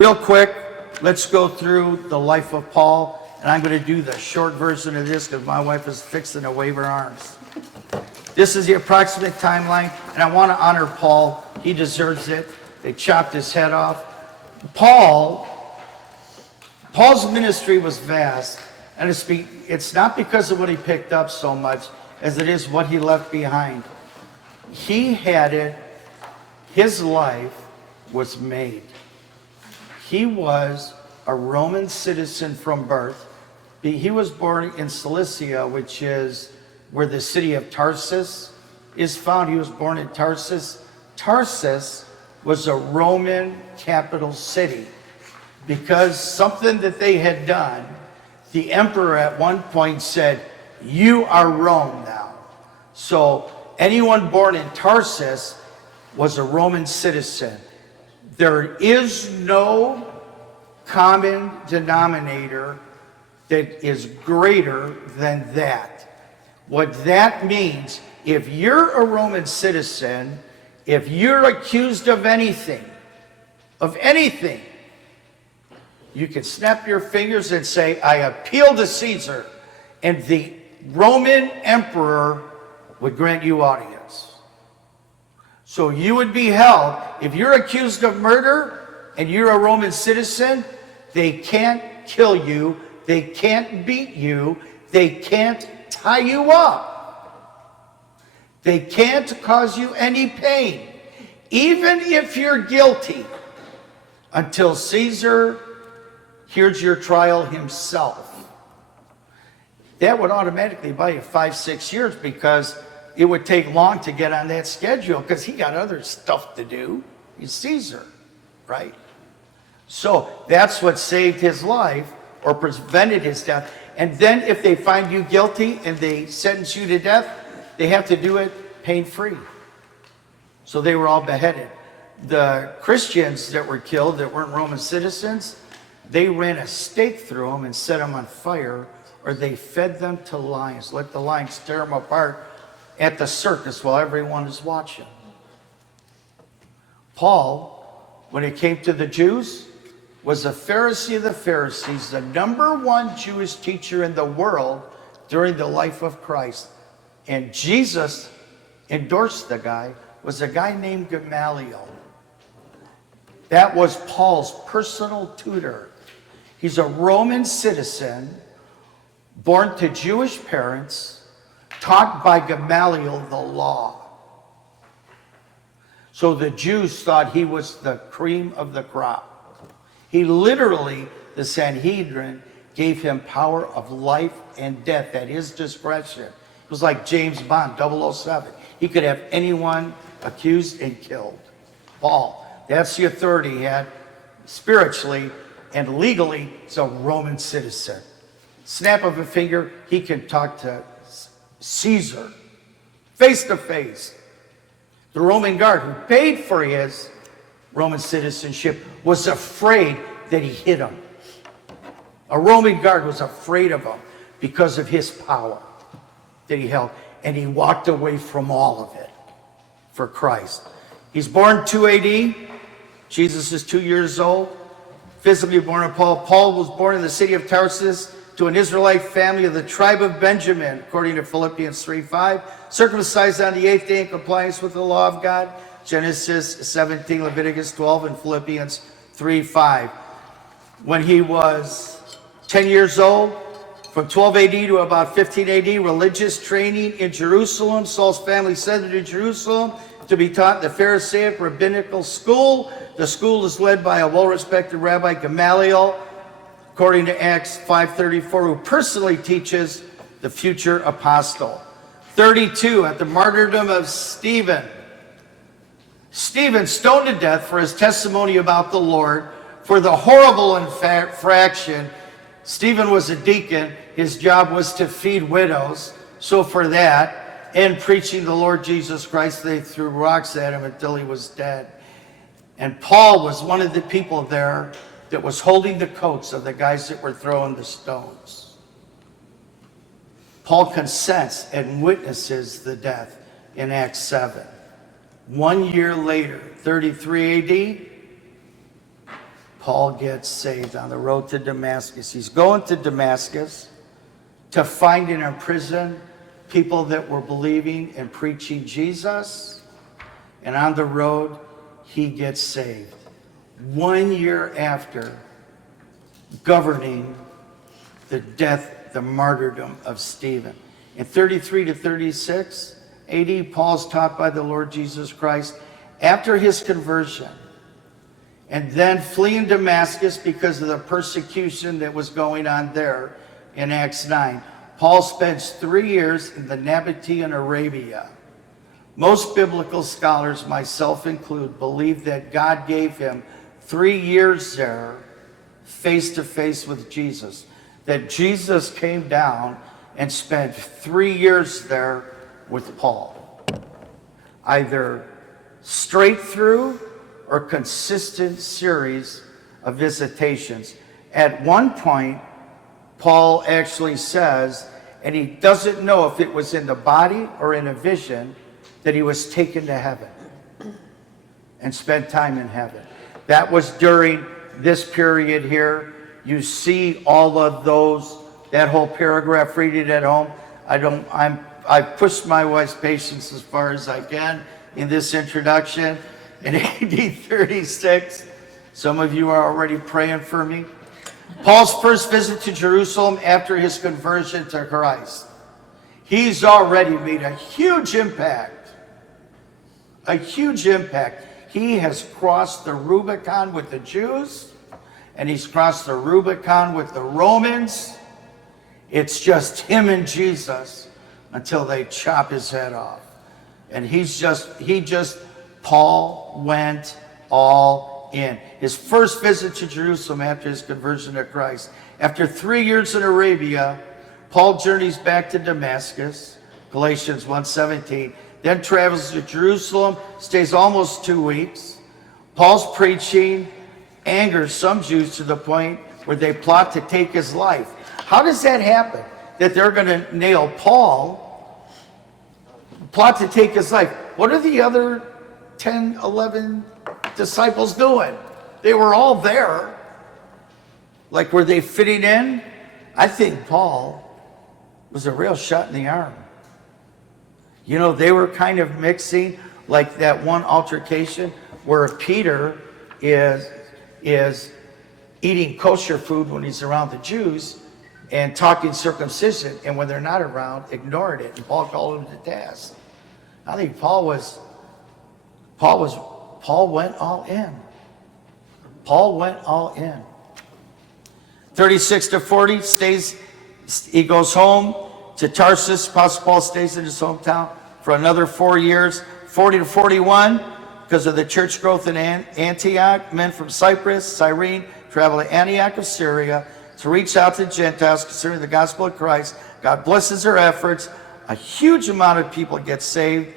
Real quick, let's go through the life of Paul, and I'm going to do the short version of this because my wife is fixing to wave her arms. This is the approximate timeline, and I want to honor Paul. He deserves it. They chopped his head off. Paul's ministry was vast, and it's not because of what he picked up so much as it is what he left behind. He had it. His life was made. He was a Roman citizen from birth. He was born in Cilicia, which is where the city of Tarsus is found. He was born in Tarsus. Tarsus was a Roman capital city because something that they had done, the emperor at one point said, "You are Rome now." So anyone born in Tarsus was a Roman citizen. There is no common denominator that is greater than that. What that means, if you're a Roman citizen, if you're accused of anything, you can snap your fingers and say, "I appeal to Caesar," and the Roman emperor would grant you audience. So you would be held, if you're accused of murder and you're a Roman citizen, they can't kill you, they can't beat you, they can't tie you up. They can't cause you any pain, even if you're guilty, until Caesar hears your trial himself. That would automatically buy you 5-6 years because it would take long to get on that schedule because he got other stuff to do. He's Caesar, right? So that's what saved his life or prevented his death. And then if they find you guilty and they sentence you to death, they have to do it pain-free. So they were all beheaded. The Christians that were killed that weren't Roman citizens, they ran a stake through them and set them on fire, or they fed them to lions, let the lions tear them apart at the circus while everyone is watching. Paul, when it came to the Jews, was a Pharisee of the Pharisees, the #1 Jewish teacher in the world during the life of Christ. And Jesus endorsed the guy, was a guy named Gamaliel. That was Paul's personal tutor. He's a Roman citizen, born to Jewish parents, taught by Gamaliel the law. So the Jews thought he was the cream of the crop. He literally, the Sanhedrin, gave him power of life and death at his discretion. It was like James Bond, 007. He could have anyone accused and killed. Paul, that's the authority he had spiritually and legally. He's a Roman citizen. Snap of a finger, he can talk to Caesar face to face. The Roman guard who paid for his Roman citizenship was afraid that he hit him. A Roman guard was afraid of him because of his power that he held, and he walked away from all of it for Christ. He's born 2 AD. Jesus is 2 years old, physically born of Paul. Paul was born in the city of Tarsus to an Israelite family of the tribe of Benjamin, according to Philippians 3:5, circumcised on the 8th day in compliance with the law of God, Genesis 17, Leviticus 12, and Philippians 3:5. When he was 10 years old, from 12 AD to about 15 AD, religious training in Jerusalem. Saul's family sent him to Jerusalem to be taught in the Pharisaic rabbinical school. The school is led by a well-respected Rabbi Gamaliel, according to Acts 5:34, who personally teaches the future apostle. 32, at the martyrdom of Stephen. Stephen stoned to death for his testimony about the Lord. For the horrible infraction, Stephen was a deacon. His job was to feed widows. So for that, and preaching the Lord Jesus Christ, they threw rocks at him until he was dead. And Paul was one of the people there that was holding the coats of the guys that were throwing the stones. Paul consents and witnesses the death in Acts 7. 1 year later, 33 AD, Paul gets saved on the road to Damascus. He's going to Damascus to find and imprison people that were believing and preaching Jesus. And on the road, he gets saved. 1 year after governing the death, the martyrdom of Stephen. In 33 to 36 AD, Paul's taught by the Lord Jesus Christ after his conversion, and then fleeing Damascus because of the persecution that was going on there in Acts 9. Paul spends 3 years in the Nabatean Arabia. Most biblical scholars, myself included, believe that God gave him 3 years there face to face with Jesus. That Jesus came down and spent 3 years there with Paul. Either straight through or consistent series of visitations. At one point, Paul actually says, and he doesn't know if it was in the body or in a vision, that he was taken to heaven and spent time in heaven. That was during this period here. You see all of those, that whole paragraph, read it at home. I've pushed my wife's patience as far as I can in this introduction. In AD 36, some of you are already praying for me. Paul's first visit to Jerusalem after his conversion to Christ. He's already made a huge impact. A huge impact. He has crossed the Rubicon with the Jews, and he's crossed the Rubicon with the Romans. It's just him and Jesus until they chop his head off. And Paul went all in. His first visit to Jerusalem after his conversion to Christ. After 3 years in Arabia, Paul journeys back to Damascus, Galatians 1:17, then travels to Jerusalem, stays almost 2 weeks. Paul's preaching angers some Jews to the point where they plot to take his life. How does that happen? That they're going to nail Paul, plot to take his life. What are the other 10, 11 disciples doing? They were all there. Like, were they fitting in? I think Paul was a real shot in the arm. You know, they were kind of mixing, like that one altercation where Peter is eating kosher food when he's around the Jews and talking circumcision, and when they're not around, ignored it, and Paul called him to task. I think Paul went all in. Paul went all in. 36 to 40, he goes home to Tarsus. Apostle Paul stays in his hometown for another 4 years. 40 to 41, because of the church growth in Antioch, men from Cyprus, Cyrene, travel to Antioch of Syria to reach out to Gentiles concerning the gospel of Christ. God blesses their efforts. A huge amount of people get saved,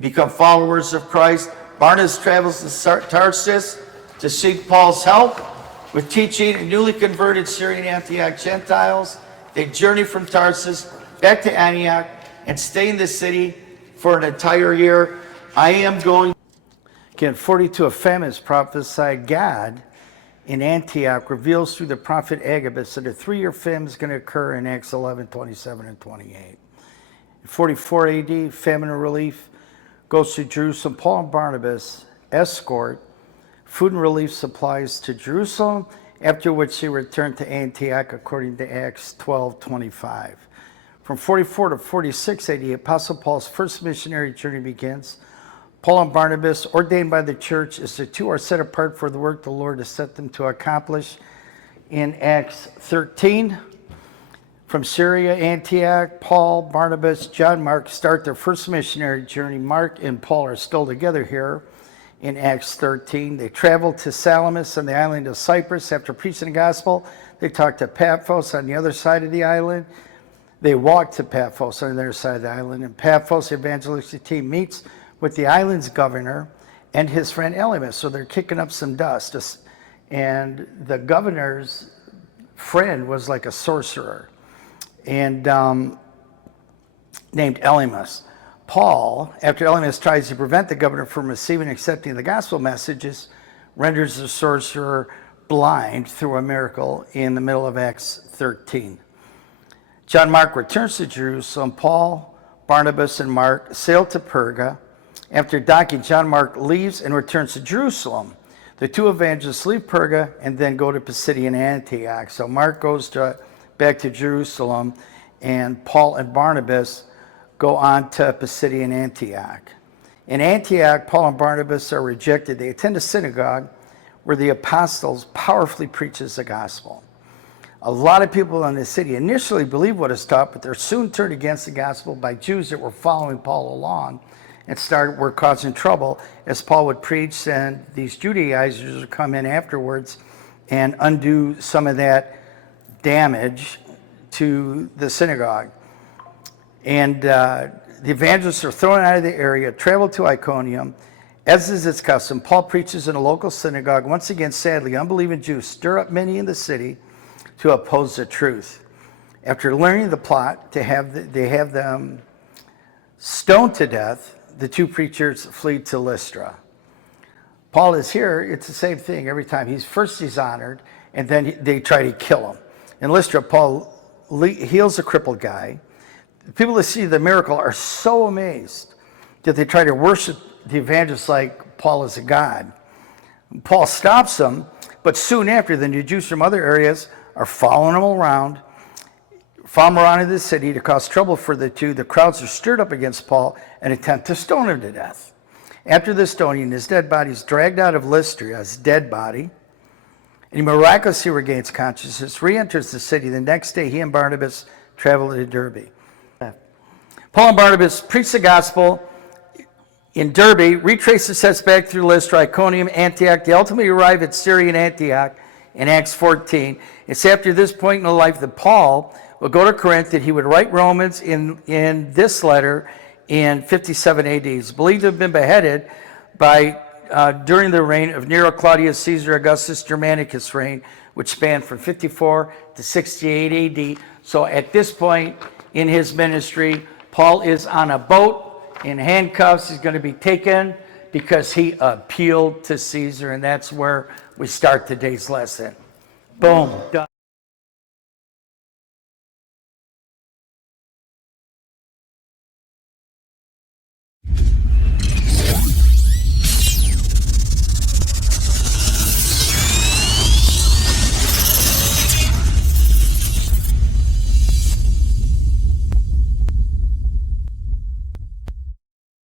become followers of Christ. Barnabas travels to Tarsus to seek Paul's help with teaching newly converted Syrian Antioch Gentiles. They journey from Tarsus back to Antioch and stay in the city for an entire year. Again, 42, a famine is prophesied. God in Antioch reveals through the prophet Agabus that a 3-year famine is going to occur in Acts 11, 27, and 28. In 44 AD, famine relief goes to Jerusalem. Paul and Barnabas escort food and relief supplies to Jerusalem, after which they return to Antioch according to Acts 12:25. From 44 to 46 AD, Apostle Paul's first missionary journey begins. Paul and Barnabas, ordained by the church as the two, are set apart for the work the Lord has set them to accomplish. In Acts 13, from Syria, Antioch, Paul, Barnabas, John Mark start their first missionary journey. Mark and Paul are still together here. In Acts 13, they traveled to Salamis on the island of Cyprus. After preaching the gospel, they talked to Paphos on the other side of the island. They walked to Paphos on the other side of the island. In Paphos, the evangelistic team meets with the island's governor and his friend Elymas. So they're kicking up some dust. And the governor's friend was like a sorcerer and named Elymas. Paul, after Elymas tries to prevent the governor from receiving and accepting the gospel messages, renders the sorcerer blind through a miracle in the middle of Acts 13. John Mark returns to Jerusalem. Paul, Barnabas, and Mark sail to Perga. After docking, John Mark leaves and returns to Jerusalem. The two evangelists leave Perga and then go to Pisidian Antioch. So Mark goes back to Jerusalem, and Paul and Barnabas go on to Pisidian Antioch. In Antioch, Paul and Barnabas are rejected. They attend a synagogue where the apostles powerfully preaches the gospel. A lot of people in the city initially believe what is taught, but they're soon turned against the gospel by Jews that were following Paul along and were causing trouble as Paul would preach, and these Judaizers would come in afterwards and undo some of that damage to the synagogue. And the evangelists are thrown out of the area, travel to Iconium. As is its custom, Paul preaches in a local synagogue. Once again, sadly, unbelieving Jews stir up many in the city to oppose the truth. After learning the plot they have them stoned to death, the two preachers flee to Lystra. Paul is here. It's the same thing every time. He's honored, and then they try to kill him. In Lystra, Paul heals a crippled guy. The people that see the miracle are so amazed that they try to worship the evangelist like Paul is a god. Paul stops them, but soon after, the new Jews from other areas are following him around into the city to cause trouble for the two. The crowds are stirred up against Paul and attempt to stone him to death. After the stoning, his dead body is dragged out of Lystra, his dead body, and he miraculously regains consciousness, re-enters the city. The next day, he and Barnabas travel to Derbe. Paul and Barnabas preach the gospel in Derbe, retrace the steps back through Lystra, Iconium, Antioch. They ultimately arrive at Syrian Antioch in Acts 14. It's after this point in the life that Paul will go to Corinth, that he would write Romans in this letter in 57 AD. He's believed to have been beheaded during the reign of Nero, Claudius, Caesar, Augustus, Germanicus' reign, which spanned from 54 to 68 AD. So at this point in his ministry, Paul is on a boat in handcuffs. He's going to be taken because he appealed to Caesar, and that's where we start today's lesson. Boom. Done.